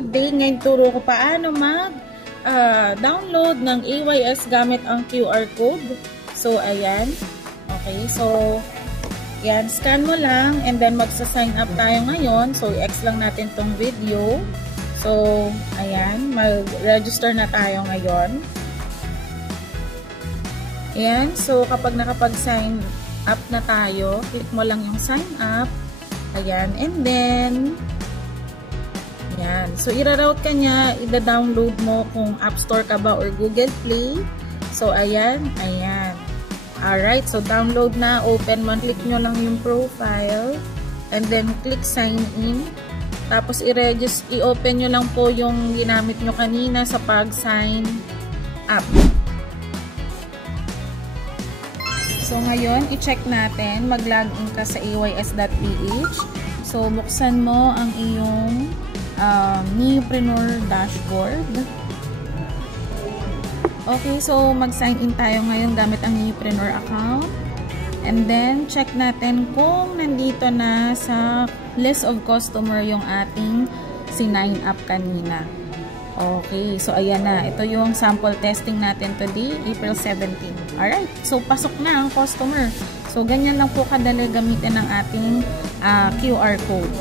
Today, ngayon turo ko paano download ng AYS gamit ang QR code. So, ayan. Okay, so, yan, scan mo lang and then magsa-sign up tayo ngayon. So, i-X lang natin tong video. So, ayan, mag-register na tayo ngayon. Ayan, so kapag nakapag-sign up na tayo, click mo lang yung sign up. Ayan, and then, ayan. So, ira-route ka niya, ida-download mo kung App Store ka ba or Google Play. So, ayan, ayan. Alright, so download na, open mo, click nyo lang yung profile, and then click sign in. Tapos, i-open nyo lang po yung ginamit nyo kanina sa pag-sign up. So, ngayon, i-check natin. Mag-login ka sa ays.ph. So, buksan mo ang iyong Neopreneur dashboard. Okay, so mag-sign in tayo ngayon gamit ang Neopreneur account. And then, check natin kung nandito na sa list of customer yung ating sinign up kanina. Okay, so ayan na. Ito yung sample testing natin today, April 17. Alright, so pasok na ang customer. So, ganyan lang po kadali gamitin ng ating QR code.